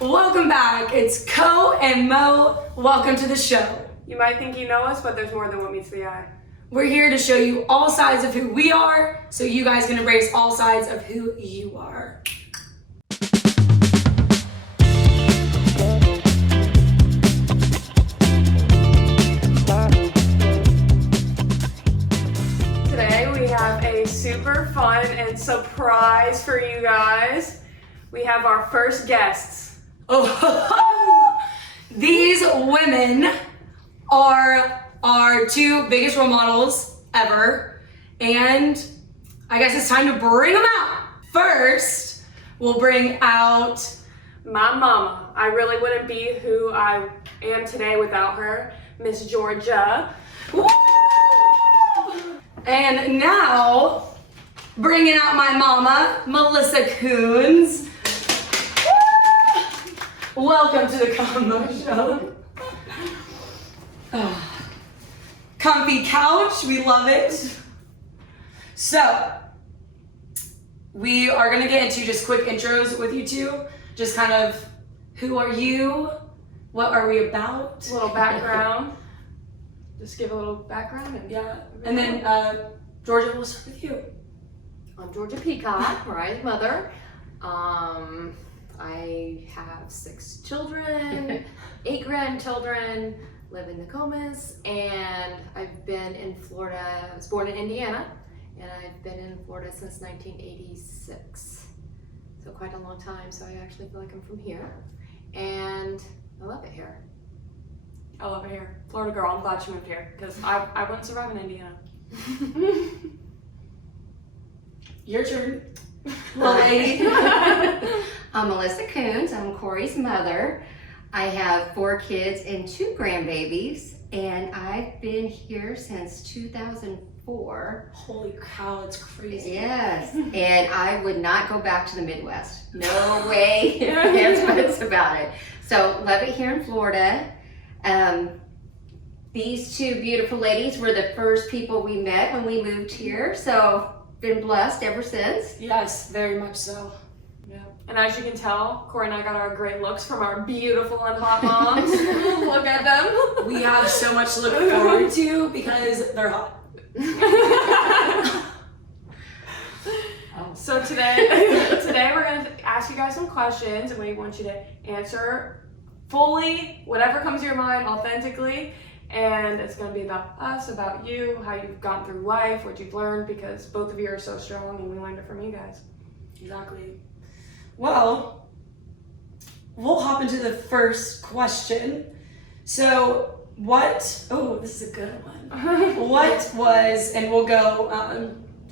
Welcome back. It's Co and Mo. Welcome to the show. You might think you know us, but there's more than what meets the eye. We're here to show you all sides of who we are, so you guys can embrace all sides of who you are. Today we have a super fun and surprise for you guys. We have our first guests. Oh, these women are our two biggest role models ever, and I guess it's time to bring them out. First, we'll bring out My mama. I really wouldn't be who I am today without her, Miss Georgia. Woo! And now, bringing out my mama, Melissa Coons. Woo! Welcome to the Combo Show. Oh. Comfy couch, we love it. So, we are gonna get into just quick intros with you two. Just kind of, who are you? What are we about? A little background. Just give a little background. Yeah, and then Georgia, we'll start with you. I'm Georgia Peacock, Mariah's mother. I have 6 children, 8 grandchildren, live in Nokomis, and I've been in Florida. I was born in Indiana, and I've been in Florida since 1986. So quite a long time, so I actually feel like I'm from here. And I love it here. I love it here. Florida girl, I'm glad she moved here because I wouldn't survive in Indiana. Your turn. Well, lady. I'm Melissa Coons. I'm Corey's mother. I have 4 kids and 2 grandbabies, and I've been here since 2004. Holy cow, it's crazy. Yes, and I would not go back to the Midwest. No way, ifs, buts about it. So love it here in Florida. These 2 beautiful ladies were the first people we met when we moved here, so been blessed ever since. Yes, very much so. Yeah. And as you can tell, Corey and I got our great looks from our beautiful and hot moms. Look at them. We have so much to look forward to because they're hot. So today we're going to ask you guys some questions, and we want you to answer fully, whatever comes to your mind, authentically. And it's going to be about us, about you, how you've gone through life, what you've learned, because both of you are so strong, and we learned it from you guys. Exactly. Well, we'll hop into the first question. So, this is a good one. What was, and we'll go,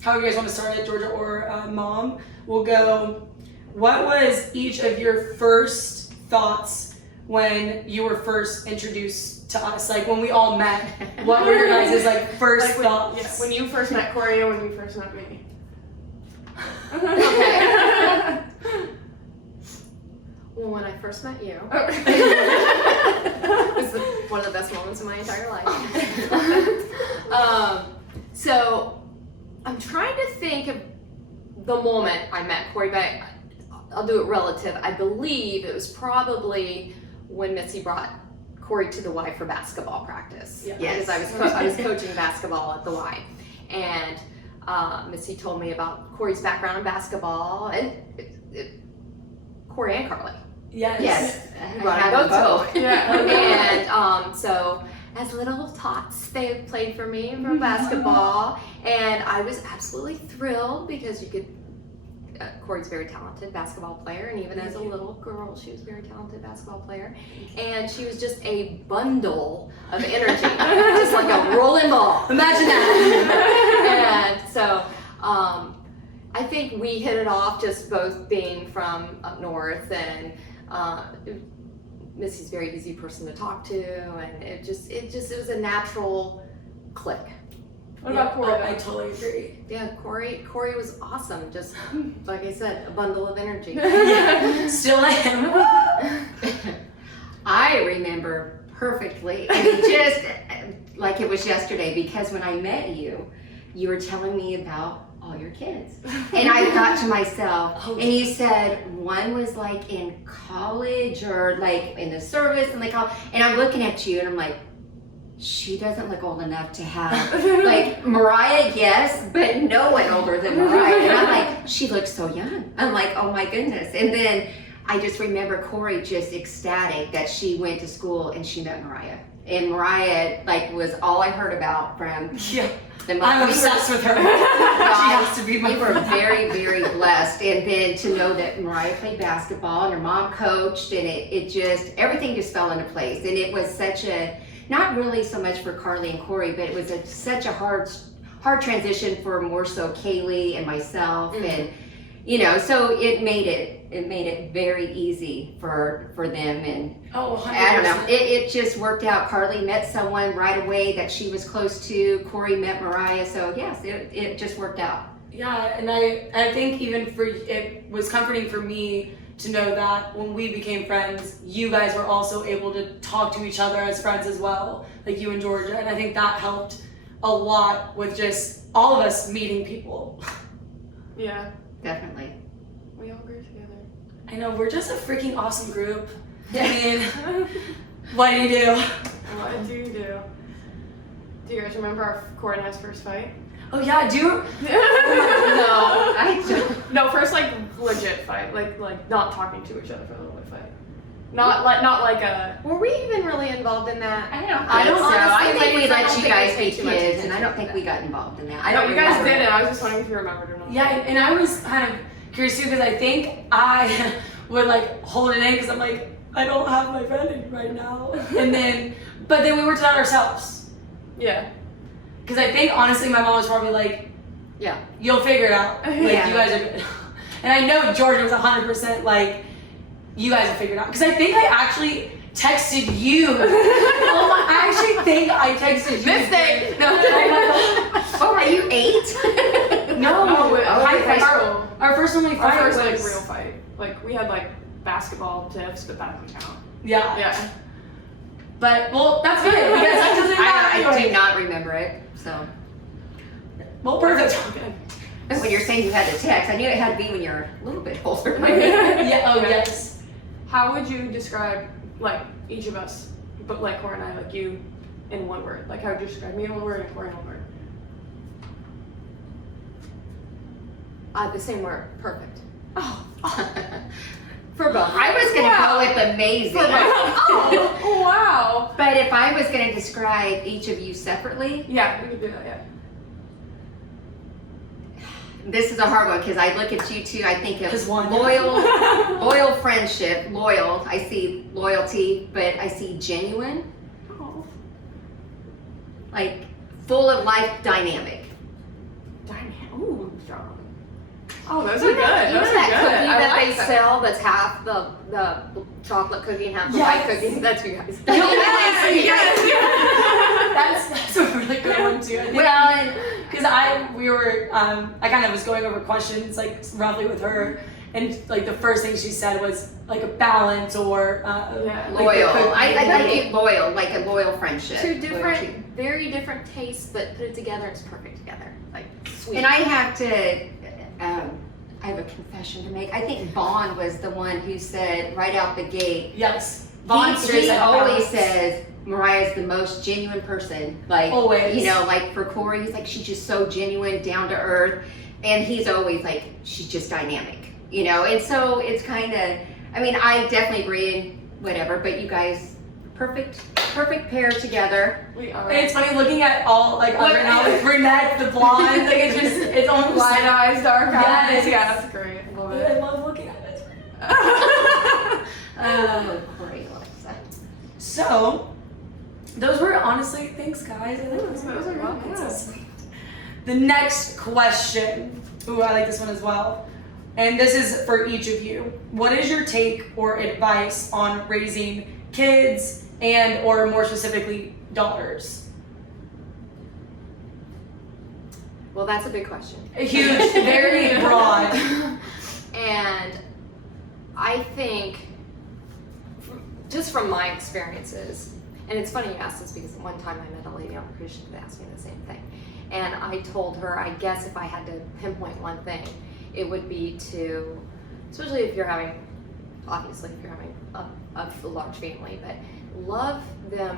how you guys want to start it, Georgia or Mom? We'll go, what was each of your first thoughts when you were first introduced to us? Like when we all met, what were your guys' first thoughts? Yeah, when you first met Corey and when you first met me. Okay. Well, when I first met you, it was one of the best moments of my entire life. So I'm trying to think of the moment I met Corey, but I'll do it relative. I believe it was probably when Missy brought Corey to the Y for basketball practice. Yeah. Yes. Because I was coaching basketball at the Y, and Missy told me about Corey's background in basketball, and Corey and Carly. Yes. Brought them both. Yeah. And so as little tots, they played for me from basketball, and I was absolutely thrilled because you could. Corey's a very talented basketball player, and even as a little girl, she was a very talented basketball player. And she was just a bundle of energy, just like a rolling ball. Imagine that. And so I think we hit it off, just both being from up north, and Missy's a very easy person to talk to, and it was a natural click. What about Corey? I totally agree. Yeah, Corey was awesome. Just like I said, a bundle of energy. Yeah, still am. I remember perfectly. I mean, just like it was yesterday, because when I met you, you were telling me about all your kids. And I thought to myself, Oh. and you said one was like in college or like in the service, and like, and I'm looking at you and I'm like, she doesn't look old enough to have, like Mariah, yes, but no one older than Mariah. And I'm like, she looks so young. I'm like, oh my goodness. And then I just remember Corey just ecstatic that she went to school and she met Mariah. And Mariah, like, was all I heard about from Yeah. the I'm obsessed with her. She has to be my We were friend. very, very blessed. And then to know that Mariah played basketball and her mom coached, and it just, everything just fell into place. And it was such a, not really so much for Carly and Corey, but it was such a hard transition for more so Kaylee and myself. And, you know, so it made it very easy for them. And Oh, 100%. I don't know. It just worked out. Carly met someone right away that she was close to. Corey met Mariah. So yes, it just worked out. Yeah, and I think even for it was comforting for me to know that when we became friends, you guys were also able to talk to each other as friends as well, like you and Georgia. And I think that helped a lot with just all of us meeting people. Yeah, Definitely. we all grew together. I know, we're just a freaking awesome group. I mean, what do you do? What do you do? Do you guys remember our Corey and I's first fight? Oh yeah, do you? No, I don't. no, first like legit fight, like not talking to each other for a little bit fight. Not like a. Were we even really involved in that? I don't I think don't so. I honestly, think we ladies, I let don't you think we guys be paid too much kids, and I attention don't to think that. we got involved in that. I No, don't you guys remember. did it. I was just wondering if you remembered or not. Yeah, and I was kind of curious too because I think I would like hold it in because I'm like, I don't have my friend in right now. And then, but then we worked it out ourselves. Yeah. Because I think honestly, my mom was probably like, Yeah. you'll figure it out. Like, Yeah. you guys are good. And I know Georgia was 100% like, you guys will figure it out. Because I think I actually texted you. I actually think I texted you. Mistake. No. Oh my Oh, are you 8? No, No, our, high school. our first only Our fight first was like real fight. Like we had like basketball tips, but that doesn't count. Yeah. Yeah. But well, that's good because that doesn't matter. I anyway. do not remember it. So Well, perfect. when you're saying you had to text, I knew it had to be when you're a little bit older. Yeah. Oh Okay. yes. How would you describe like each of us, but like Corey and I, like you, in one word? Like how would you describe me in one word and Corey in one word? The same word. Perfect. Oh. For both. I was gonna Wow. go with amazing. Oh wow. But if I was gonna describe each of you separately, Yeah, we could do that. Yeah. this is a hard one because I look at you two. I think Just of one. loyal friendship, loyal. I see loyalty, but I see genuine, Oh. like full of life dynamic. Dynamic. Ooh, strong. Oh, those are You good. know Those are that good. cookie I that like they that. sell that's half the chocolate cookie and half the Yes. white cookie? That's you guys. That's a really good one too. I think. Well, Because I kind of was going over questions like roughly with her, and like the first thing she said was like a balance or Yeah. like the loyal. cookie. I think loyal, like a loyal friendship. Two Loyalty. different, very different tastes, but put it together, it's perfect together. Like sweet. And I have to, I have a confession to make. I think Vaughn was the one who said right out the gate. Yes. Vaughn He always says Mariah's the most genuine person. Like, Always. you know, like for Corey, he's like, she's just so genuine, down to earth. And he's always like, she's just dynamic, you know? And so it's kind of, I mean, I definitely agree in whatever, but you guys, perfect pair together. We are. And it's funny looking at all like other now the brunettes, the blondes, like it's almost Light eyes, dark eyes. Yes. Yeah, that's great. I love I it. love looking at it. Oh, Corey, Alexa. So, those were honestly, thanks guys. I think those Those are were good. good. So sweet. The next question. Ooh, I like this one as well. And this is for each of you. What is your take or advice on raising kids and or more specifically daughters? Well, that's a big question. A huge, very broad. And I think, just from my experiences, and it's funny you asked this because one time I met a lady on a cruise ship that asked me the same thing. And I told her, I guess if I had to pinpoint one thing, it would be to, especially if you're having, obviously if you're having a large family, but love them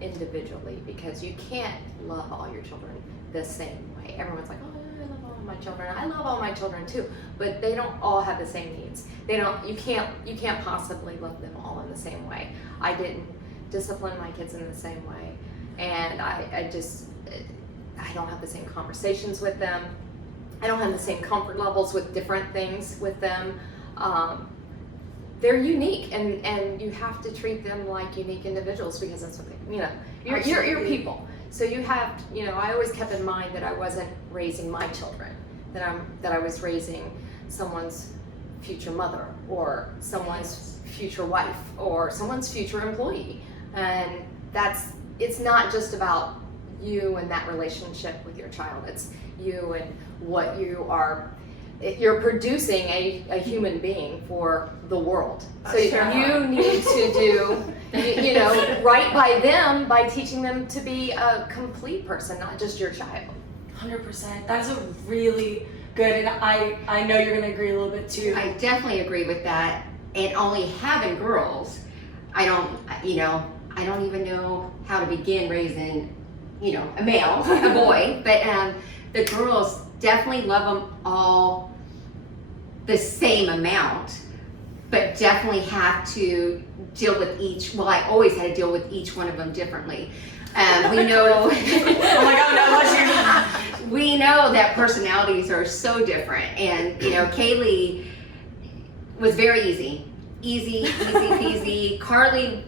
individually, because you can't love all your children the same way. Everyone's like, oh, I love all my children. I love all my children too, but they don't all have the same needs. You can't possibly love them all in the same way. I didn't discipline my kids in the same way, and I don't have the same conversations with them. I don't have the same comfort levels with different things with them. They're unique, and you have to treat them like unique individuals, because that's what you're people. So you have, I always kept in mind that I wasn't raising my children, that I was raising someone's future mother, or someone's future wife, or someone's future employee. And it's not just about you and that relationship with your child. It's you and what you're producing a human being for the world. So you need to do, right by them by teaching them to be a complete person, not just your child. 100%. That's a really good, and I know you're gonna agree a little bit too. I definitely agree with that. And only having girls, I don't even know how to begin raising, a male, a boy, but the girls definitely love them all the same amount, but definitely have to deal with I always had to deal with each one of them differently. We know, oh my God, no, bless you. We know that personalities are so different, and Kaylee was very easy peasy. Carly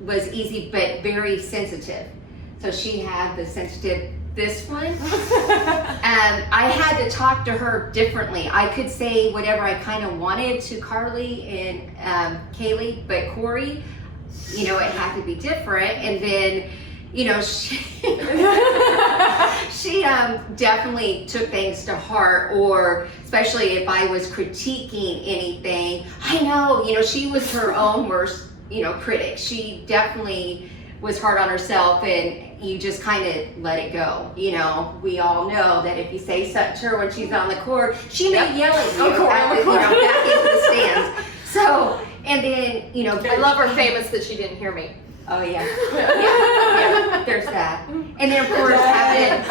was easy but very sensitive, so she had the sensitive. This one, I had to talk to her differently. I could say whatever I kind of wanted to Carly and Kaylee, but Corey, it had to be different. And then, she definitely took things to heart, or especially if I was critiquing anything. I know, she was her own worst, critic. She definitely was hard on herself, and you just kind of let it go. We all know that if you say something to her when she's on the court, she may yell at you, back into the stands. So, and then, I love her famous that she didn't hear me. Oh yeah, yeah, there's that. And then of course having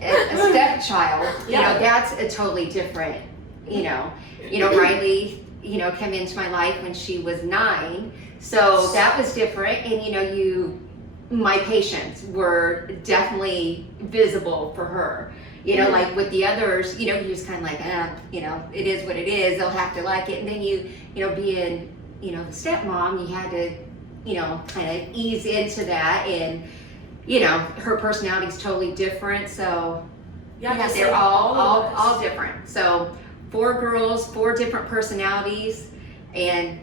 a stepchild, that's a totally different, Riley, came into my life when she was 9. So that was different, and my patients were definitely visible for her. Like with the others, you're just kind of like, it is what it is. They'll have to like it, and then being, the stepmom, you had to, kind of ease into that, and her personality is totally different. So yeah, they're all different. So 4 girls, 4 different personalities, and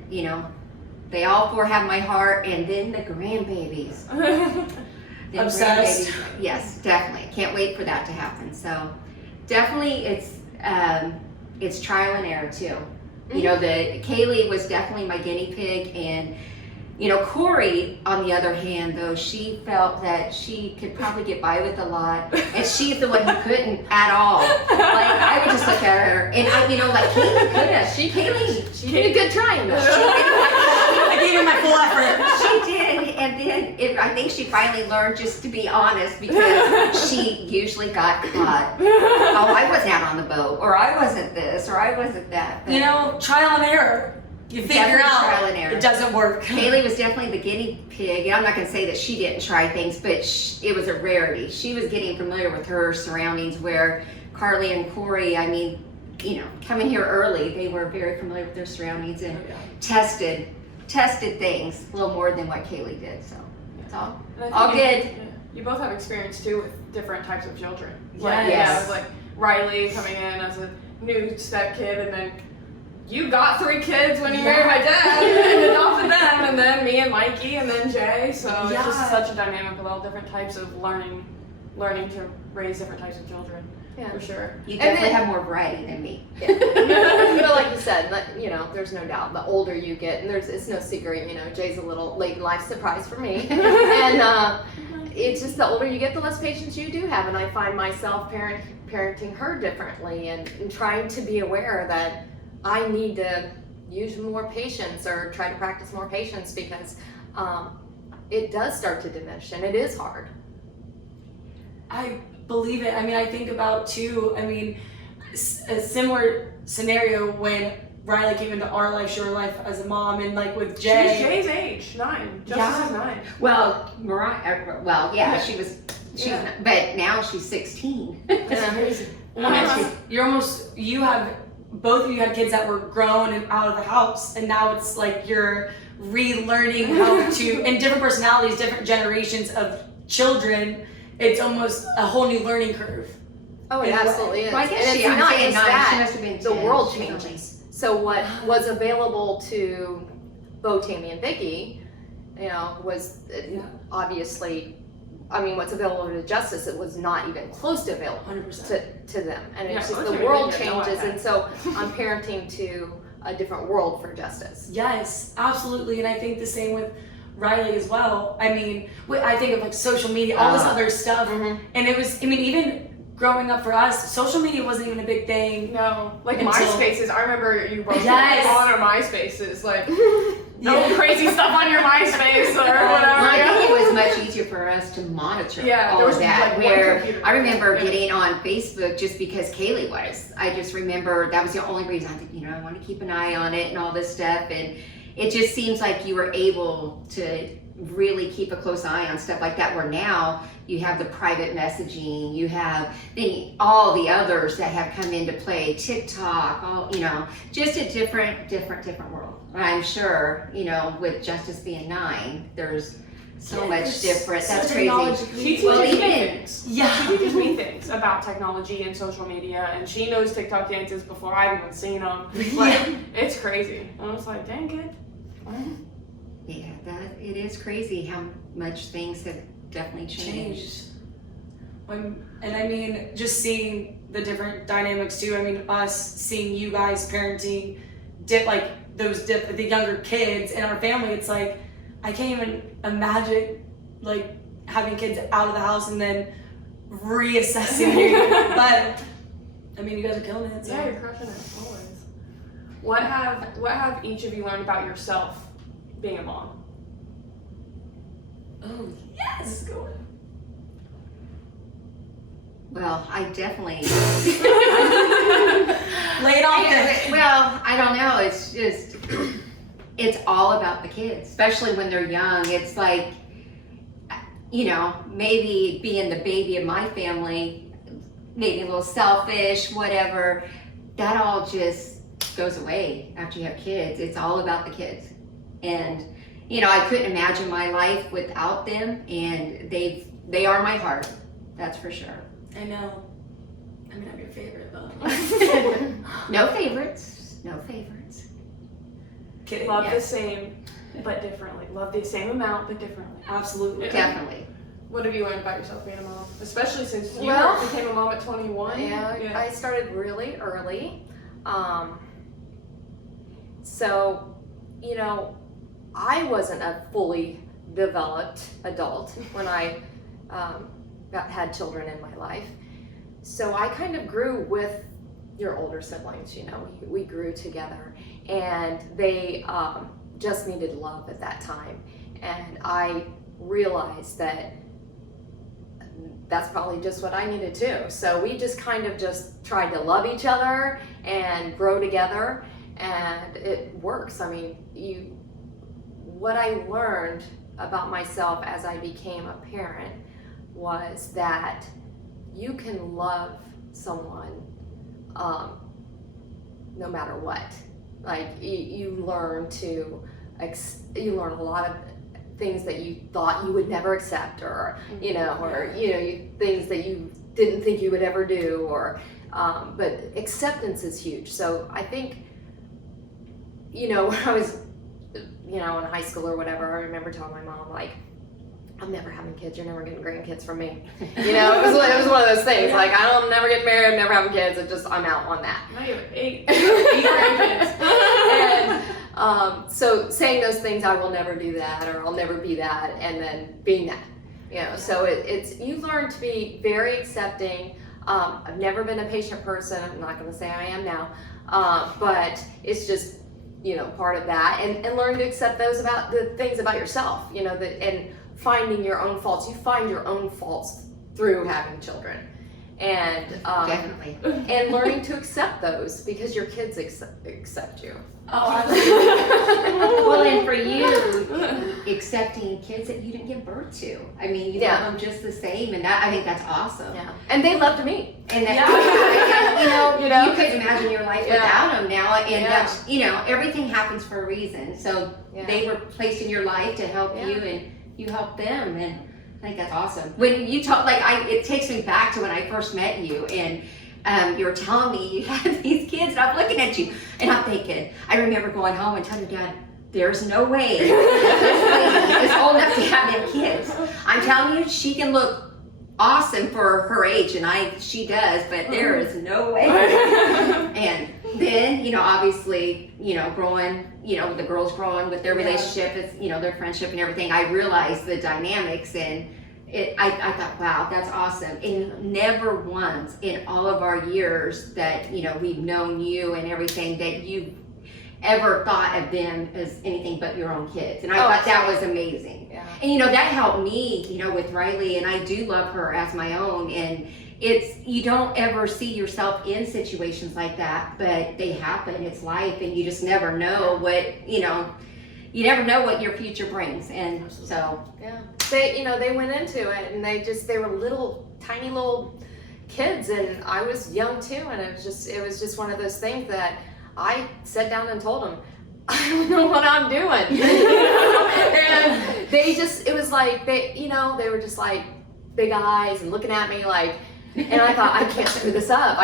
they all 4 have my heart, and then the grandbabies. Obsessed. Yes, definitely. Can't wait for that to happen. So definitely it's trial and error too. The Kaylee was definitely my guinea pig, and Corey, on the other hand, though, she felt that she could probably get by with a lot, and she's the one who couldn't at all. Like, I would just look at her, and Kaylee could have. She did a good trying though. I gave her my full effort. She did, and then I think she finally learned just to be honest, because she usually got caught. Oh, I wasn't out on the boat, or I wasn't this, or I wasn't that. But trial and error. You figure out trial and error. It doesn't work. Kaylee was definitely the guinea pig, and I'm not going to say that she didn't try things, but it was a rarity. She was getting familiar with her surroundings, where Carly and Corey, coming here early, they were very familiar with their surroundings and tested things a little more than what Kaylee did. So it's all good. You both have experience too with different types of children. Yes. Like Riley coming in as a new step kid, and then you got 3 kids when you married my dad and adopted them, and then me and Mikey, and then Jay. So it's just such a dynamic with all different types of learning to raise different types of children. Yeah, for sure. You definitely have more variety than me. Yeah. But like you said, there's no doubt. The older you get, and it's no secret. Jay's a little late in life surprise for me, and it's just the older you get, the less patience you do have, and I find myself parenting her differently, and trying to be aware that I need to use more patience or try to practice more patience, because it does start to diminish, and it is hard. I believe it. I mean, I think about too, I mean, a similar scenario when Riley came into our life, your life as a mom, and like with Jay. She was Jay's age, 9. Justice is 9. Well, she's, but now she's 16. That's crazy. You have, both of you had kids that were grown and out of the house, and now it's like you're relearning how to, and different personalities, different generations of children, it's almost a whole new learning curve. Oh, it absolutely is. Well, I guess and she, it's I'm not saying just 9, that, she must have been 10. the world She's changes. So what was available to Bo, Tammy, and Vicky, was obviously, I mean, what's available to Justice, it was not even close to available 100%. to them. And it's Yeah, just the Tammy world didn't know changes, that. and so I'm parenting to a different world for Justice. Yes, absolutely, and I think the same with Riley as well. I mean, I think of like social media, all this other stuff, and it was, I mean, even growing up for us, social media wasn't even a big thing. No, like Until- MySpaces. I remember you both Yes. on our MySpaces, like no crazy stuff on your MySpace or whatever. Well, I think it was much easier for us to monitor all there of was that. like one Where computer. I remember Yeah. getting on Facebook just because Kaylee was. I just remember that was the only reason I think, I want to keep an eye on it and all this stuff. And it just seems like you were able to really keep a close eye on stuff like that, where now you have the private messaging, you have all the others that have come into play, TikTok, just a different world. I'm sure, with Justice being 9, there's so much different. That's crazy. She teaches Well, me even- things. Yeah. She teaches me things about technology and social media, and she knows TikTok dances before I've even seen them. Like, it's crazy. I was like, dang kid. Yeah, it is crazy how much things have definitely changed. And I mean, just seeing the different dynamics too. I mean, us seeing you guys parenting, the younger kids in our family. It's like I can't even imagine like having kids out of the house and then reassessing it. But I mean, you guys are killing it. So. Yeah, you're crushing it always. What have each of you learned about yourself being a mom? Oh yes, go on. Well, I definitely. Lay it on thick. Well, I don't know. It's just, it's all about the kids, especially when they're young. It's like, maybe being the baby of my family, maybe a little selfish, whatever, that all just goes away after you have kids. It's all about the kids. And, I couldn't imagine my life without them, and they are my heart. That's for sure. I know. I mean, I'm your favorite though. No favorites. No favorites. Kidding. Love yeah. the same, but differently. Love the same amount, but differently. Absolutely. Definitely. What have you learned about yourself being a mom? Especially since you Well, became a mom at 21. Yeah, I started really early. So, I wasn't a fully developed adult when I had children in my life. So I kind of grew with your older siblings, we grew together, and they just needed love at that time. And I realized that that's probably just what I needed too. So we just kind of just tried to love each other and grow together, and it works. I mean, what I learned about myself as I became a parent was that you can love someone no matter what. Like you learn you learn a lot of things that you thought you would never accept, or things that you didn't think you would ever do, or but acceptance is huge. So I think when I was in high school or whatever, I remember telling my mom, like, I'm never having kids, you're never getting grandkids from me. It was one of those things, like, I'm never getting married, I'm never having kids, I'm out on that. Now you have 8 grandkids. And so saying those things, I will never do that, or I'll never be that, and then being that. You know, so it's you learn to be very accepting. I've never been a patient person. I'm not going to say I am now, but it's just, you know, part of that, and learn to accept the things about yourself, you know, and finding your own faults. You find your own faults through having children, and Definitely. and learning to accept those because your kids accept you. Oh, Well, and for you, accepting kids that you didn't give birth to. I mean, you Yeah. love them just the same, and I think that's awesome. Yeah, and they loved me. And that, You you know? know, you couldn't imagine your life Yeah. without them now. And Yeah. that's, you know, everything happens for a reason. So Yeah. they were placed in your life to help Yeah. you, and you help them. And I think that's awesome. When you talk, like, it takes me back to when I first met you, and you were telling me you had these kids, and I'm looking at you, and I'm thinking, I remember going home and telling Dad, there's no way this lady is old enough to have them kids. I'm telling you, she can look awesome for her age, and she does, but there is no way. And then, you know, obviously, you know, growing, you know, the girls growing with their relationship, it's, you know, their friendship and everything, I realized the dynamics, and I thought, wow, that's awesome. And never once in all of our years that, you know, we've known you and everything, that you ever thought of them as anything but your own kids. And I thought that was amazing. Yeah. And, you know, that helped me, you know, with Riley, and I do love her as my own. And you don't ever see yourself in situations like that, but they happen. It's life, and you just never know what, you know, you never know what your future brings. And so, Yeah, they went into it, and they were tiny little kids, and I was young too, and it was just one of those things that I sat down and told them, I don't know what I'm doing. And it was like they were just like big eyes and looking at me like, and I thought, I can't screw this up.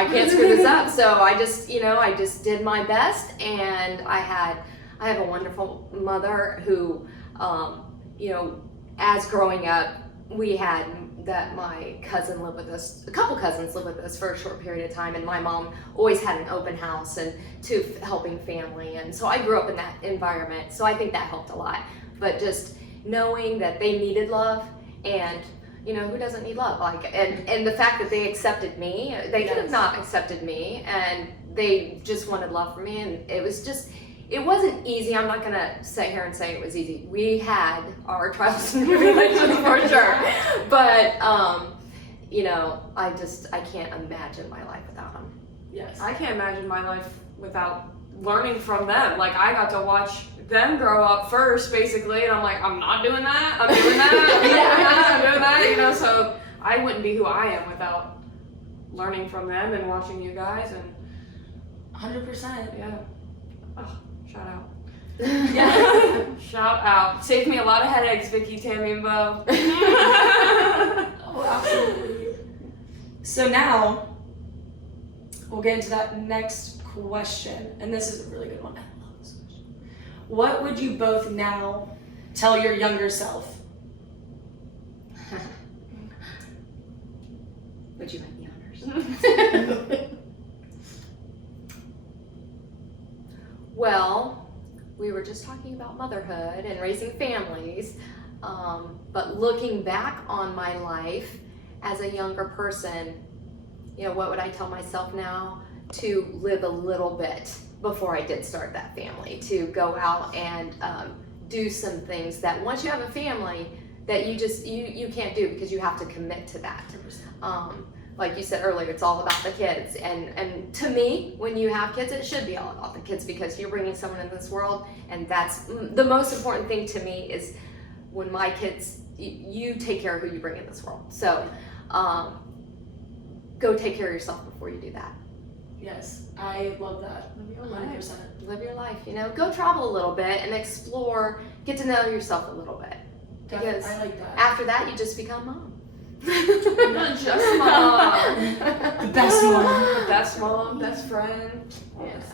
So I just did my best, and I have a wonderful mother who, you know, as growing up, we had that my cousin lived with us, a couple cousins lived with us for a short period of time, and my mom always had an open house and to helping family, and so I grew up in that environment, so I think that helped a lot. But just knowing that they needed love, and you know, who doesn't need love? Like, and the fact that they accepted me, they could have not accepted me, and they just wanted love from me, and it wasn't easy. I'm not gonna sit here and say it was easy. We had our trials and tribulations for sure, but you know, I can't imagine my life without them. Yes. I can't imagine my life without learning from them. Like, I got to watch them grow up first, basically, and I'm like, I'm not doing that, I'm doing that, I'm doing that, you know, so I wouldn't be who I am without learning from them and watching you guys, and 100%. yeah. Oh, shout out. Yeah. Shout out. Saved me a lot of headaches, Vicky, Tammy, and Bo. Oh, absolutely. So now we'll get into that next question, and this is a really good one. I love this question. What would you both now tell your younger self? would you like the honors? Well, we were just talking about motherhood and raising families, but looking back on my life as a younger person, you know, what would I tell myself now? To live a little bit before I did start that family, to go out and do some things that once you have a family that you can't do, because you have to commit to that. Like you said earlier, it's all about the kids, and to me, when you have kids, it should be all about the kids, because you're bringing someone in this world, and that's the most important thing to me, is when my kids, you take care of who you bring in this world. So go take care of yourself before you do that. Yes, I love that. Live your 100%. Live your life, you know, go travel a little bit and explore, get to know yourself a little bit, because I like that. after that you just become mom. Not just mom. The best one. The best mom, best friend. Yes.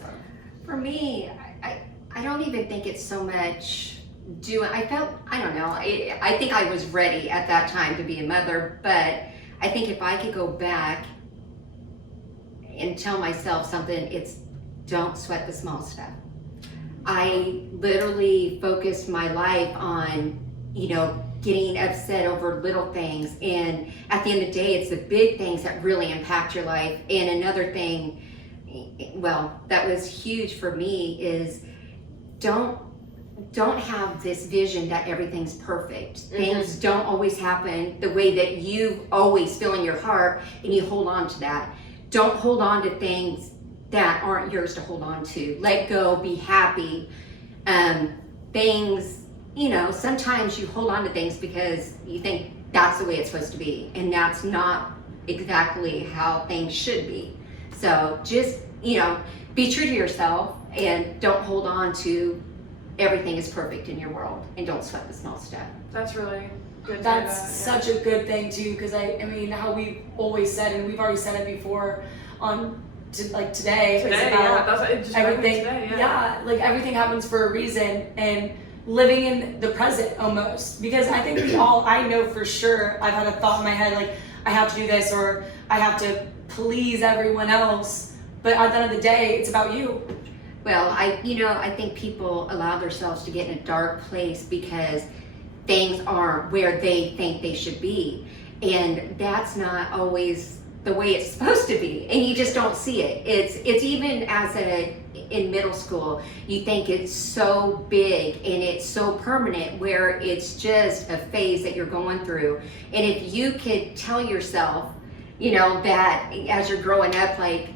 For me, I don't even think it's so much I don't know, I think I was ready at that time to be a mother, but I think if I could go back and tell myself something, it's don't sweat the small stuff. I literally focused my life on getting upset over little things. And at the end of the day, it's the big things that really impact your life. And another thing, well, that was huge for me is don't have this vision that everything's perfect. Things don't always happen the way that you always feel in your heart, and you hold on to that. Don't hold on to things that aren't yours to hold on to. Let go, be happy. Things, sometimes you hold on to things because you think that's the way it's supposed to be, and that's not exactly how things should be. So just, be true to yourself and don't hold on to everything is perfect in your world, and don't sweat the small stuff. That's really good. That's such a good thing too, because I mean, how we've always said, and we've already said it before today is about everything. Like everything happens for a reason, and living in the present almost. Because I think I know for sure, I've had a thought in my head like, I have to do this, or I have to please everyone else. But at the end of the day, it's about you. Well, I think people allow themselves to get in a dark place because things aren't where they think they should be. And that's not always the way it's supposed to be. And you just don't see it. It's even in middle school, you think it's so big and it's so permanent, where it's just a phase that you're going through. And if you could tell yourself, that as you're growing up, like,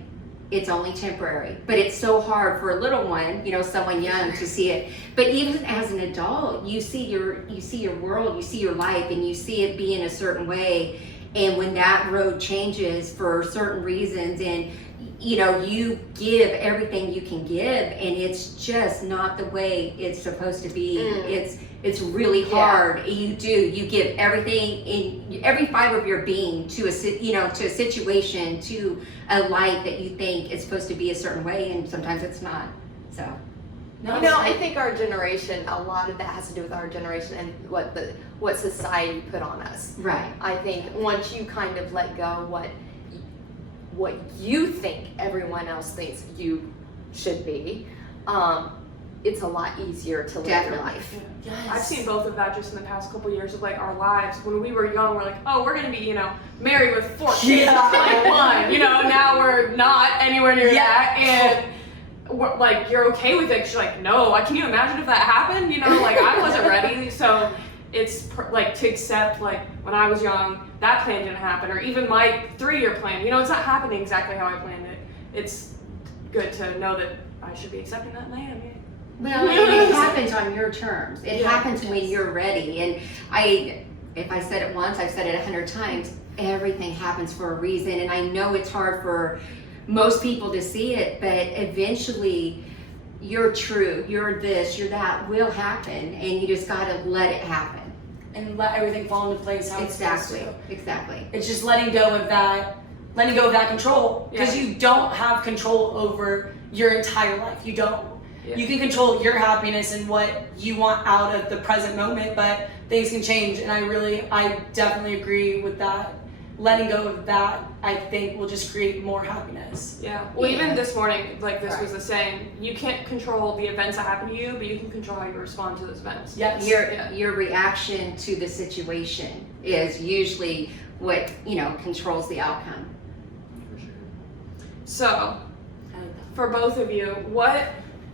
it's only temporary. But it's so hard for a little one, someone young, to see it. But even as an adult, you see your world, you see your life, and you see it being a certain way. And when that road changes for certain reasons, and you give everything you can give, and it's just not the way it's supposed to be. It's really hard. You give everything, in every fiber of your being, to a situation, to a life that you think is supposed to be a certain way, and sometimes it's not. So I think our generation, a lot of that has to do with our generation and what society put on us. Right. I think once you kind of let go what you think everyone else thinks you should be, it's a lot easier to live your life. Yes. I've seen both of that just in the past couple years of like our lives. When we were young, we're like, oh, we're gonna be, married with 4 kids, like one. Now we're not anywhere near that, and we're, like, you're okay with it because you're like, no, can you imagine if that happened? Like I wasn't ready. So it's like to accept, like, when I was young, that plan didn't happen, or even my 3-year plan. It's not happening exactly how I planned it. It's good to know that I should be accepting that plan. Well, it happens on your terms. It happens when you're ready. And if I said it once, I've said it 100 times. Everything happens for a reason. And I know it's hard for most people to see it, but eventually your truth, your this, your that will happen, and you just gotta let it happen. And let everything fall into place how it's supposed to. Exactly. It's just letting go of that control, because you don't have control over your entire life. You don't. Yeah. You can control your happiness and what you want out of the present moment, but things can change. And I definitely agree with that. Letting go of that, I think, will just create more happiness. Yeah. Well, even this morning, like, this was the saying, you can't control the events that happen to you, but you can control how you respond to those events. Yes. Your reaction to the situation is usually what, controls the outcome. For sure. So, for both of you,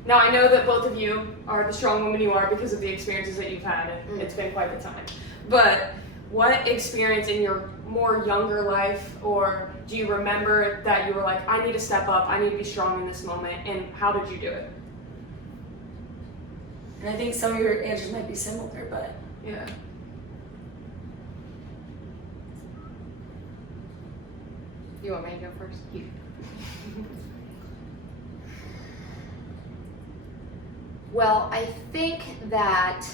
now I know that both of you are the strong woman you are because of the experiences that you've had. It's been quite the time. But what experience in your more younger life, or do you remember that you were like, I need to step up, I need to be strong in this moment, and how did you do it? And I think some of your answers might be similar, but yeah. You want me to go first? Well, I think that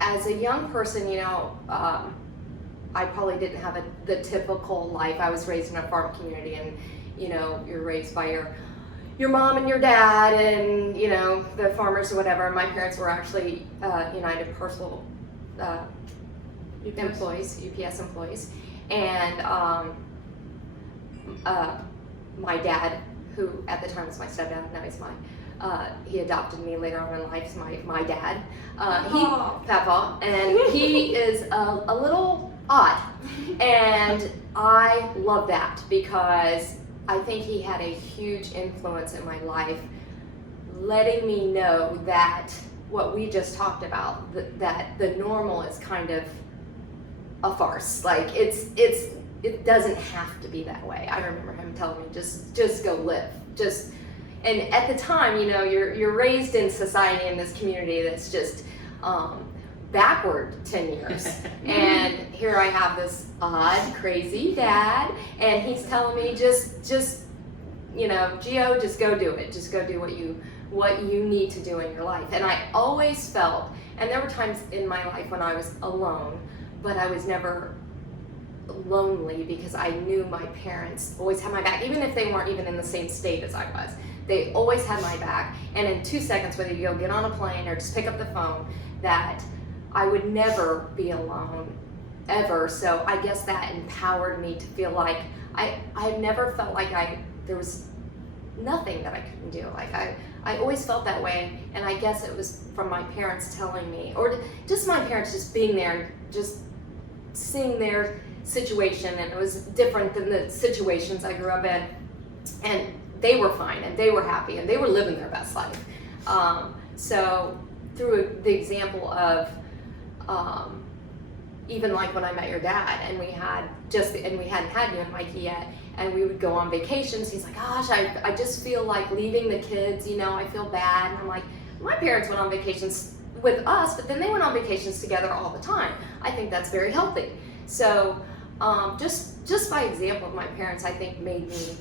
as a young person, I probably didn't have the typical life. I was raised in a farm community, and you're raised by your mom and your dad, and the farmers or whatever. My parents were actually United Parcel employees, UPS employees, and my dad, who at the time was my stepdad, now he's mine, he adopted me later on in life. My dad, Papa. Papa, and he is a little odd, and I love that because I think he had a huge influence in my life, letting me know that what we just talked about, that the normal is kind of a farce. Like it doesn't have to be that way. I remember him telling me, just go live. And at the time, you know, you're raised in society in this community that's just backward 10 years. And here I have this odd, crazy dad, and he's telling me just you know, Gio, just go do it. Just go do what you need to do in your life. And I always felt, and there were times in my life when I was alone, but I was never lonely because I knew my parents always had my back, even if they weren't even in the same state as I was. They always had my back, and in 2 seconds, whether you go get on a plane or just pick up the phone, that I would never be alone, ever. So I guess that empowered me to feel like I never felt like there was nothing that I couldn't do. Like I always felt that way, and I guess it was from my parents telling me, or just my parents just being there and just seeing their situation, and it was different than the situations I grew up in, and they were fine, and they were happy, and they were living their best life. So through the example of even like when I met your dad, and we hadn't had you and Mikey yet, and we would go on vacations. He's like, gosh, I just feel like leaving the kids, you know, I feel bad. And I'm like, my parents went on vacations with us, but then they went on vacations together all the time. I think that's very healthy. So just by example of my parents, I think made me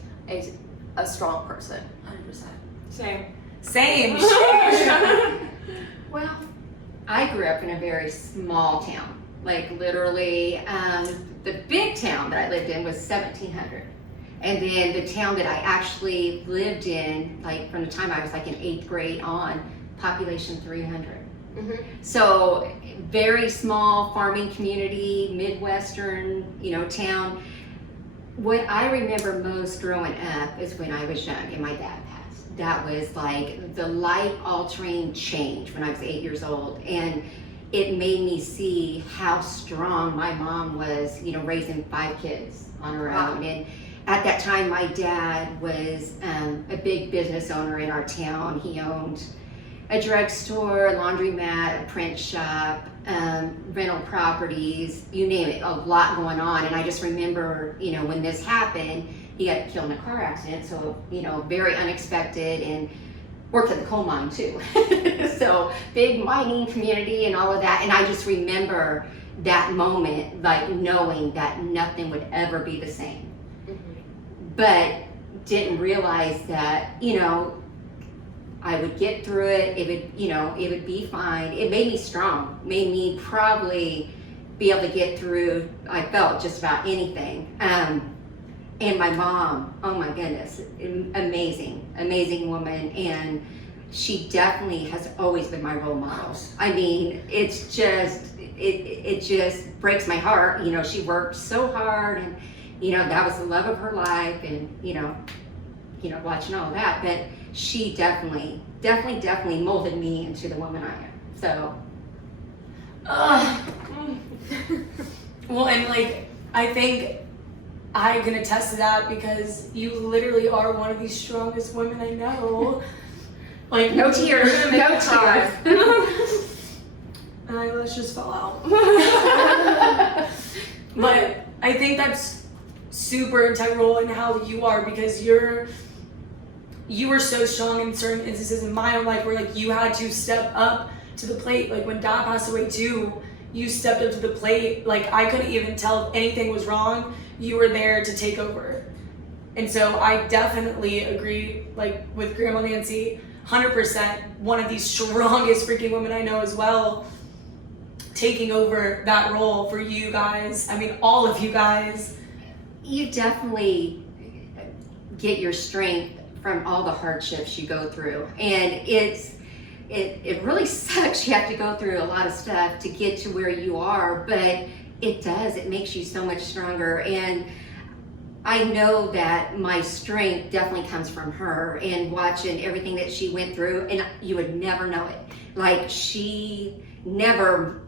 a strong person. 100%. Same. Well, I grew up in a very small town. Like literally, the big town that I lived in was 1,700. And then the town that I actually lived in, like from the time I was like in 8th grade on, population 300. Mm-hmm. So very small farming community, Midwestern, you know, town. What I remember most growing up is when I was young and my dad passed. That was like the life-altering change when I was 8 years old. And it made me see how strong my mom was, you know, raising 5 kids on her own. And at that time, my dad was a big business owner in our town. He owned a drugstore, a laundromat, a print shop, rental properties, you name it, a lot going on. And I just remember, you know, when this happened, he got killed in a car accident. So, you know, very unexpected, and worked at the coal mine too. So big mining community and all of that. And I just remember that moment, like knowing that nothing would ever be the same. But didn't realize that, you know, I would get through it. It would, you know, it would be fine. It made me strong, made me probably be able to get through, I felt, just about anything. And my mom, oh my goodness, amazing woman. And she definitely has always been my role model. I mean, it's just, it just breaks my heart. You know, she worked so hard, and, you know, that was the love of her life, and, you know, watching all of that. But she definitely molded me into the woman I am. So. Well, and like, I think I can attest to that because you literally are one of the strongest women I know. Like, No tears, no tears. My eyelash just fell out. But I think that's super integral in how you are, because you were so strong in certain instances in my own life where like you had to step up to the plate. Like when Dad passed away too, you stepped up to the plate. Like I couldn't even tell if anything was wrong. You were there to take over. And so I definitely agree, like with Grandma Nancy, 100%, one of the strongest freaking women I know as well, taking over that role for you guys. I mean, all of you guys. You definitely get your strength from all the hardships you go through. And it really sucks. You have to go through a lot of stuff to get to where you are, but it makes you so much stronger. And I know that my strength definitely comes from her, and watching everything that she went through, and you would never know it. Like, she never,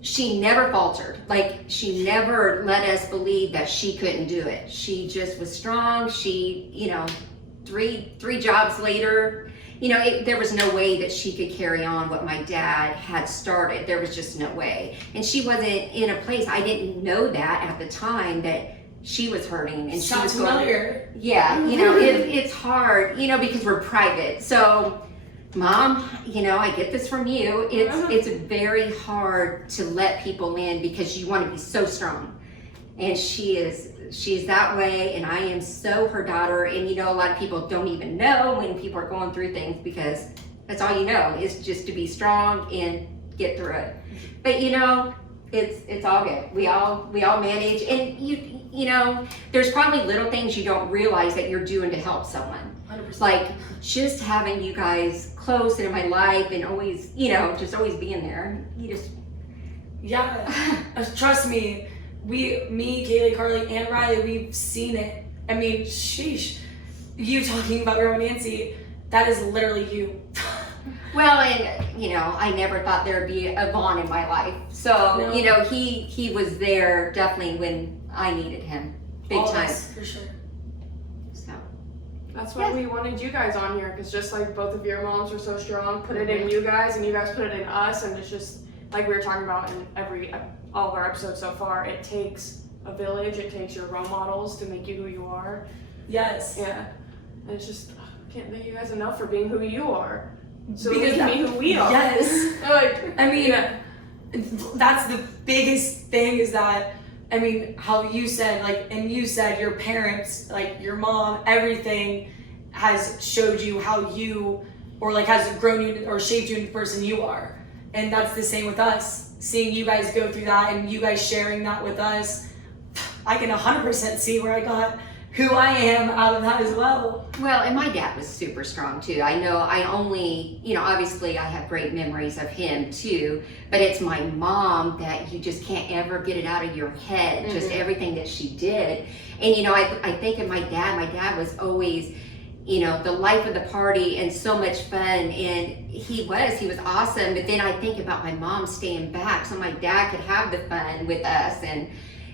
she never faltered. Like, she never let us believe that she couldn't do it. She just was strong. She, three jobs later, there was no way that she could carry on what my dad had started. There was just no way. And she wasn't in a place, I didn't know that at the time, that she was hurting. And she was familiar. Yeah, it's hard, because we're private. So, Mom, I get this from you. It's very hard to let people in because you want to be so strong. And she's that way, and I am so her daughter. And a lot of people don't even know when people are going through things, because that's all you know is just to be strong and get through it. But it's all good. We all manage, and there's probably little things you don't realize that you're doing to help someone. 100%. Like, just having you guys close in my life, and always, just always being there. Yeah, trust me. Me, Kaylee, Carly, and Riley, we've seen it. I mean, sheesh. You talking about growing Nancy, that is literally you. Well, and I never thought there'd be a Vaughn in my life. So, No. he was there definitely when I needed him, big All of time. us, for sure. So, That's why we wanted you guys on here, because just like both of your moms are so strong, put it in you guys, and you guys put it in us, and it's just like we were talking about in all of our episodes so far. It takes a village. It takes your role models to make you who you are. Yes. Yeah, and it's just I can't thank you guys enough for being who you are. So Because we can be who we are. Yes. Like, I mean, that's the biggest thing, is that, I mean, how you said, and you said your parents, your mom, everything has showed you how you, or has grown you or shaped you into the person you are. And that's the same with us. Seeing you guys go through that and you guys sharing that with us, I can 100% see where I got who I am out of that as well. well, and my dad was super strong too. I know I only, obviously I have great memories of him too, but it's my mom that you just can't ever get it out of your head, just everything that she did. And I think of my dad was always, the life of the party and so much fun, and he was awesome. But then I think about my mom staying back so my dad could have the fun with us, and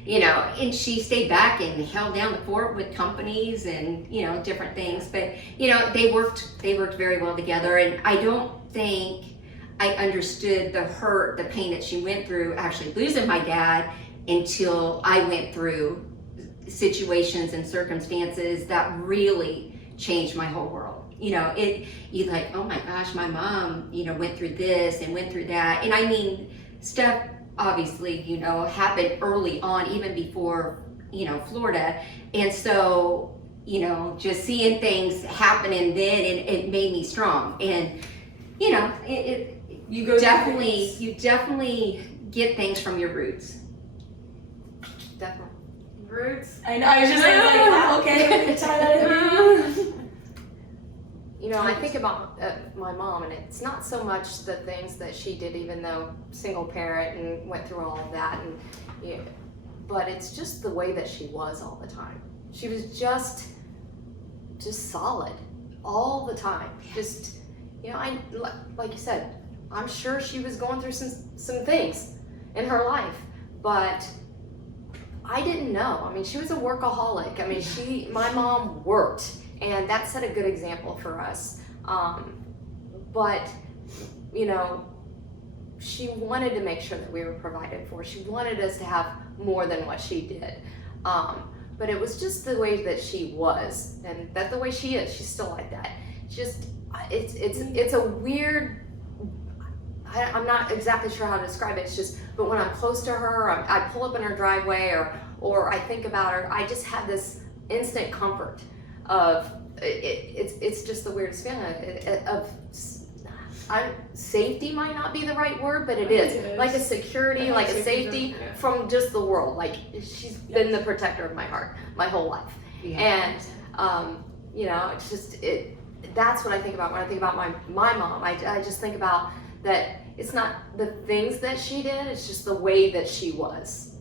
and she stayed back and held down the fort with companies and different things. But they worked very well together, and I don't think I understood the hurt, the pain that she went through actually losing my dad until I went through situations and circumstances that really changed my whole world. You like, oh my gosh, my mom, went through this and went through that. And I mean, stuff obviously, happened early on, even before, Florida. And so, just seeing things happening then, and it made me strong. And, you definitely get things from your roots. Definitely. Roots. I know, I was just wow, okay, I'm gonna tie that in. I think about my mom, and it's not so much the things that she did, even though single parent and went through all of that, and but it's just the way that she was all the time. She was just solid all the time. Just I like you said, I'm sure she was going through some things in her life, but I didn't know. I mean, she was a workaholic. I mean, my mom worked. And that set a good example for us. But, she wanted to make sure that we were provided for. She wanted us to have more than what she did. But it was just the way that she was, and that's the way she is. She's still like that. It's a weird, I'm not exactly sure how to describe it. It's just, but when I'm close to her, I pull up in her driveway, or I think about her, I just have this instant comfort of it's just the weirdest feeling of safety might not be the right word, but it is like a security, like a safety from just the world. Like, she's been the protector of my heart my whole life. And it's just that's what I think about when I think about my mom. I just think about that it's not the things that she did, it's just the way that she was.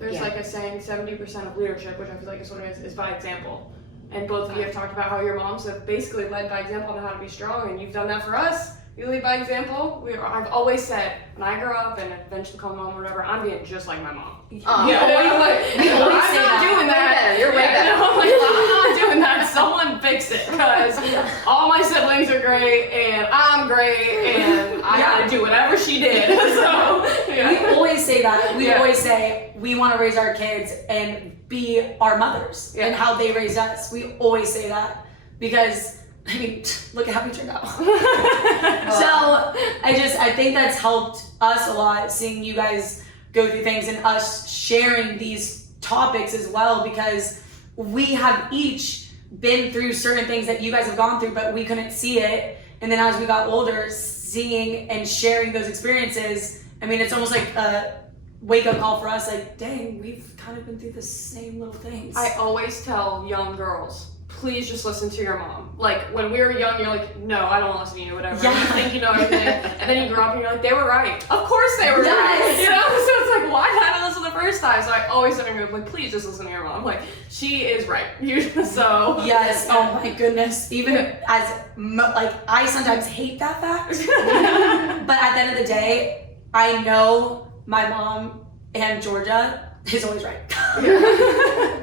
There's Yeah. like a saying, 70% of leadership, which I feel like is what it is by example. And both of you have talked about how your moms have basically led by example on how to be strong, and you've done that for us. You lead by example. I've always said, when I grow up and eventually become a mom or whatever, I'm being just like my mom. Yeah, I'm not doing that. You're way better. No, like, I'm not doing that. Someone fix it, because all my siblings are great, and I'm great, and I gotta do whatever she did. So, We always say that. We Yeah. always say we want to raise our kids and be our mothers and how they raised us. We always say that because, I mean, look at how we turned out. So I think that's helped us a lot, seeing you guys go through things and us sharing these topics as well, because we have each been through certain things that you guys have gone through, but we couldn't see it. And then as we got older, seeing and sharing those experiences, I mean, it's almost like a wake-up call for us, like, dang, we've kind of been through the same little things. I always tell young girls, please just listen to your mom. Like, when we were young, you're like, no, I don't want to listen to you, whatever. Yeah. You think you know everything, and then you grow up and you're like, they were right. Of course they were Yes. right. You know, so it's like, why did I not listen the first time? So I always tell her, like, please just listen to your mom. Like, she is right. So Yes, oh my goodness. Even like, I sometimes hate that fact, but at the end of the day, I know my mom and Georgia is always right.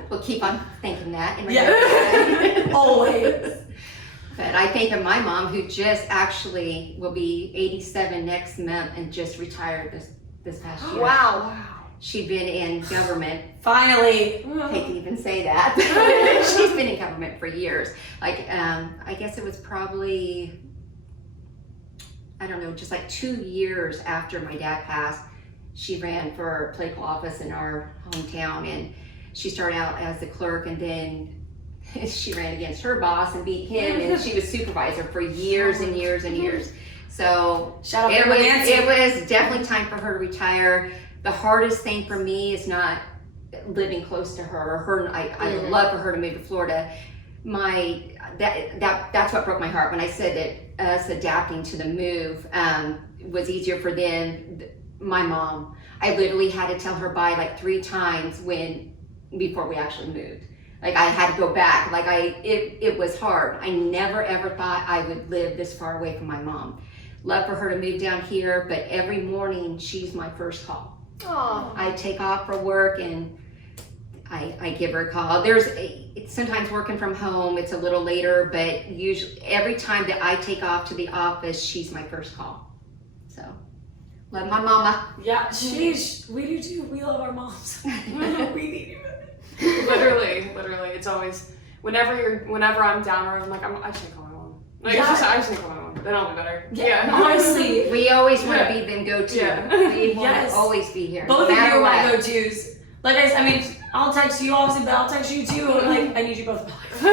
We'll keep on thinking that. And Yeah. Always. But I think of my mom, who just actually will be 87 next month and just retired this past year. Wow. She'd been in government. Finally. I hate to even say that. She's been in government for years. Like, I guess it was probably, I don't know, just like 2 years after my dad passed, she ran for political office in our hometown, and she started out as the clerk, and then she ran against her boss and beat him, and she was supervisor for years and years and years. So Shout out it to was, Nancy. it was definitely time for her to retire. The hardest thing for me is not living close to her. I would love for her to move to Florida. That's what broke my heart when I said that us adapting to the move was easier for them. My mom, I literally had to tell her bye like 3 times before we actually moved. Like, I had to go back. Like, it was hard. I never ever thought I would live this far away from my mom. Love for her to move down here, but every morning she's my first call. Oh. I take off for work and I give her a call. It's sometimes working from home, it's a little later, but usually every time that I take off to the office, she's my first call. So, love my mama. Yeah, we do too. We love our moms. We need you. literally, it's always, whenever I'm down or I'm like, I just need to call my mom. Like, Yeah. I just need to call my mom. Then I'll be better. Yeah, honestly. We always want to be them go-to. Yeah. We want Yes. to always be here. Both no of you matter are my what. go-tos. Like, I mean, I'll text you obviously, but I'll text you too. Like, I need you both in my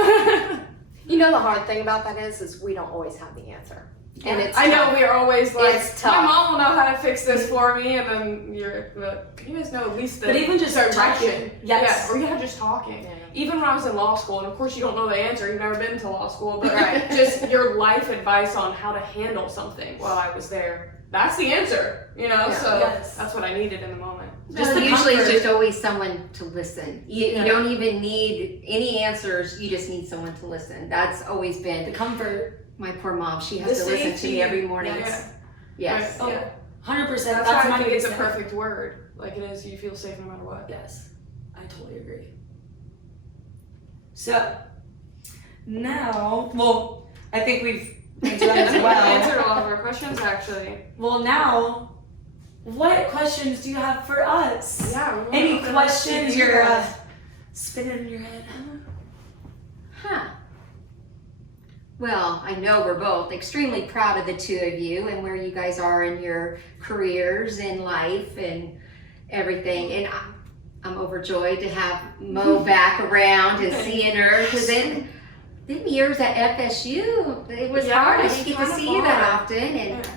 life. You know, the hard thing about that is we don't always have the answer. And it's I know tough. we are always like, It's tough. my mom will know how to fix this for me, and then you guys know at least the But even just direction. talking. Yes. Yeah, or just talking. Yeah. Even when I was in law school, and of course you don't know the answer, you've never been to law school, but just your life advice on how to handle something while I was there. That's the answer, you know? Yeah. So Yes. that's what I needed in the moment. Just the Usually it's comfort. just always someone to listen. You don't even need any answers, you just need someone to listen. That's always The been comfort. my poor mom. She has The to listen to safety. me every morning. Yes. Yes. Oh, Yeah. 100%. That's That's why my I think it's a biggest thing. perfect word. Like it is, you feel safe no matter what. Yes, I totally agree. So, now, well, I think we've answered that as I well. answered a lot of our questions actually. Well, now, what questions do you have for us? Yeah. we're Any open up questions to you're guys. spinning in your head? Huh. Well, I know we're both extremely proud of the two of you and where you guys are in your careers in life and everything. And I'm overjoyed to have Mo back around and seeing her, because then them years at FSU, it was Yeah, hard. I it was didn't get to kinda see you that hard. often, and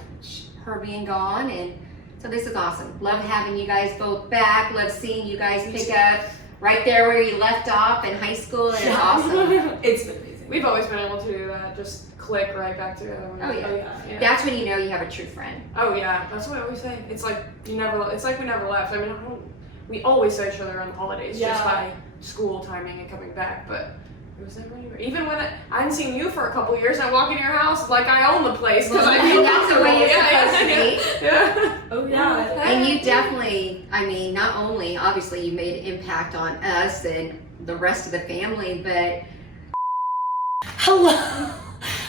her being gone, and so this is awesome. Love having you guys both back. Love seeing you guys pick up right there where you left off in high school, and it's awesome. It's been amazing. We've always been able to do that. Just click right back together. Oh, yeah. Yeah. That's when you know you have a true friend. Oh yeah, that's what I always say. It's like we never left. I mean, we always saw each other on the holidays just Yeah. by school timing and coming back, but it was never anywhere. Even when I hadn't seen you for a couple of years, and I walk into your house like I own the place because I feel that's the way it's comfortable. supposed to be. Yeah. Oh yeah. And you definitely, I mean, not only obviously you made an impact on us and the rest of the family, but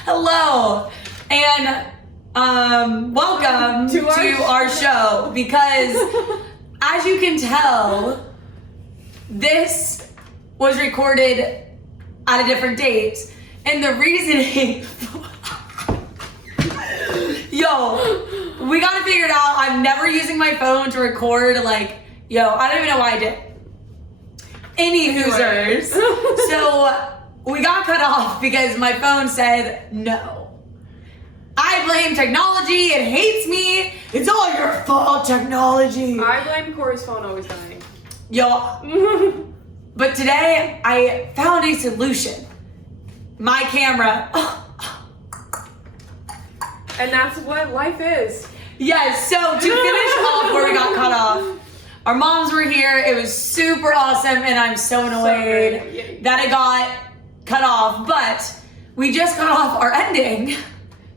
Hello, and welcome To to our our show, because as you can tell, this was recorded at a different date, and the reasoning yo, we gotta figure it out. I'm never using my phone to record, like, I don't even know why I did. Any users. So we got cut off because my phone said no. I blame technology. It hates me. It's all your fault, technology. I blame Corey's phone always dying. Yo, but today I found a solution. My camera. And that's what life is. Yes, so to finish off where we got cut off, our moms were here. It was super awesome, and I'm so annoyed great. that it got cut off, but we just cut off our ending.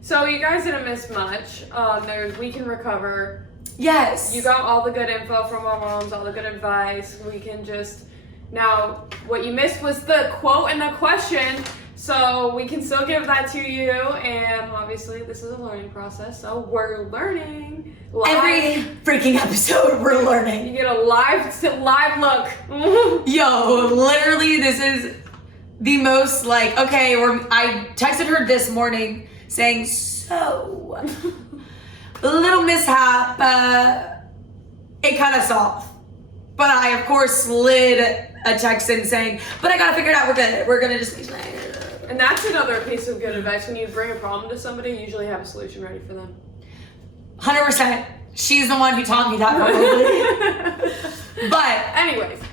So you guys didn't miss much. There's We Can Recover. Yes. You got all the good info from our moms, all the good advice. We can just... Now, what you missed was the quote and the question, so we can still give that to you, and obviously this is a learning process, so we're learning. Every freaking episode we're You learning. get a live look. Yo, literally this is the most like, okay, I texted her this morning saying, so, a little mishap, it kind of solved. But I, of course, slid a text in saying, but I gotta figure it out, we're good. We're gonna just... And that's another piece of good advice. When you bring a problem to somebody, you usually have a solution ready for them. 100%. She's the one who taught me that probably. But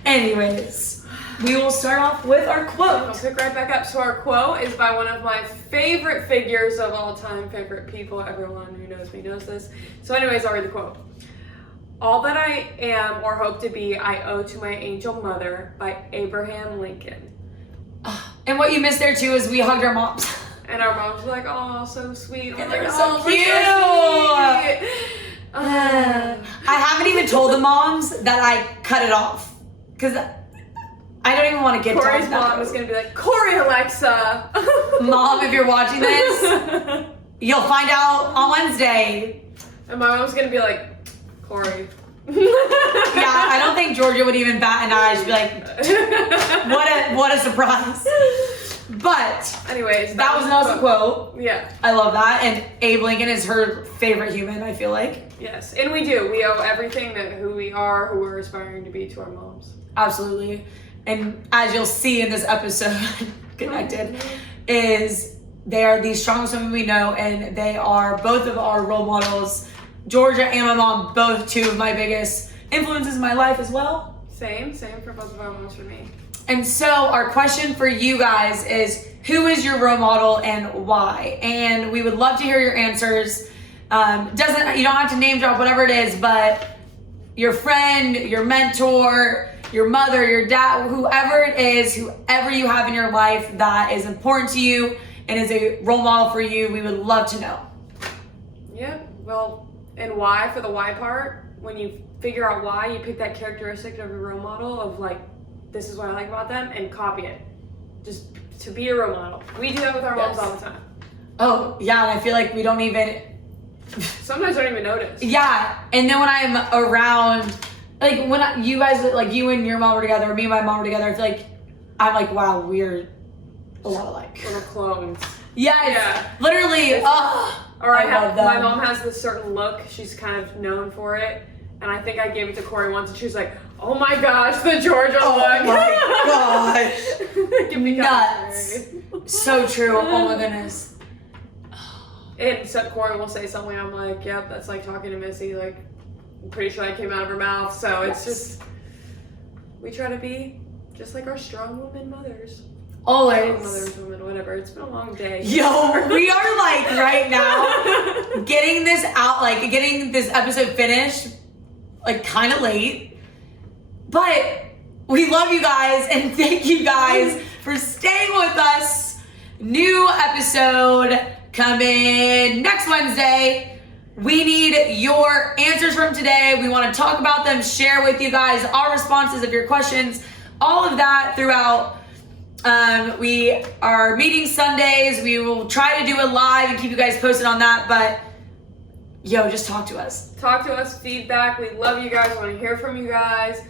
anyways, we will start off with our I'll quote. pick right back up. So our quote is by one of my favorite figures of all time, favorite people. Everyone who knows me knows this. So anyways, I'll read the quote. All that I am or hope to be, I owe to my angel mother, by Abraham Lincoln. And what you missed there too is we hugged our moms. And our moms were like, oh, so sweet. And We're they were like, so "Oh, cute." we're so sweet." I haven't even told the moms that I cut it off, because I don't even want to get Corey's down that mom road. is going to be like, Corey, Alexa. Mom, if you're watching this, you'll find out on Wednesday. And my mom's going to be like, Corey. Yeah, I don't think Georgia would even bat an eye. She'd be like, what a surprise. But Anyways, that was an awesome quote. Yeah. I love that. And Abe Lincoln is her favorite human, I feel like. Yes, and we do. We owe everything that who we are, who we're aspiring to be, to our moms. Absolutely. And as you'll see in this episode, connected, is they are the strongest women we know, and they are both of our role models. Georgia and my mom, both two of my biggest influences in my life as well. Same for both of our moms, for me. And so our question for you guys is, who is your role model and why? And we would love to hear your answers. You don't have to name drop whatever it is, but your friend, your mentor, your mother, your dad, whoever it is, whoever you have in your life that is important to you and is a role model for you, we would love to know. Yeah, well, and why, for the why part, when you figure out why, you pick that characteristic of your role model of like, this is what I like about them, and copy it. Just to be a role model. We do that with our moms all the time. Oh, yeah, and I feel like we don't even... Sometimes I don't even notice. Yeah, and then when I'm around, like when you guys, like you and your mom were together, or me and my mom were together, I feel like, I'm like, wow, we're a lot alike. Little clones. Yes, Yeah. literally, Or I love them. my mom has this certain look, she's kind of known for it, and I think I gave it to Corey once, and she was like, oh my gosh, the Georgia look. Oh my gosh. Give me Nuts. So true, oh my goodness. And so Corey will say something, I'm like, yep, that's like talking to Missy, like, I'm pretty sure that came out of her mouth, so it's just, we try to be just like our strong woman mothers. Always. Mothers, women, whatever, it's been a long day. Yo, we are like right now getting this out, like getting this episode finished, like kind of late. But we love you guys and thank you guys for staying with us. New episode coming next Wednesday. We need your answers from today. We want to talk about them, share with you guys our responses of your questions, all of that throughout. We are meeting Sundays. We will try to do it live and keep you guys posted on that. But yo, just talk to us. Talk to us, feedback. We love you guys. Want to hear from you guys.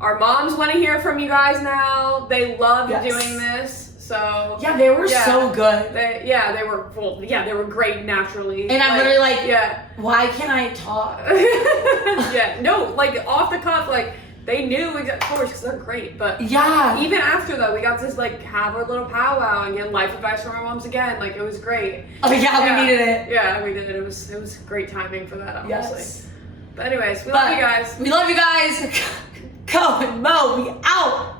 Our moms want to hear from you guys now. They love doing this. So yeah, they were so good. They were great naturally. And I'm literally like, why can't I talk? Off the cuff, they knew, of course, because they're great. But yeah, even after that, we got to have our little powwow and get life advice from our moms again. It was great. Oh yeah, we needed it. Yeah, we did it. It was great timing for that, honestly. Yes. But anyways, we love you guys. We love you guys. Go and Mo, we out.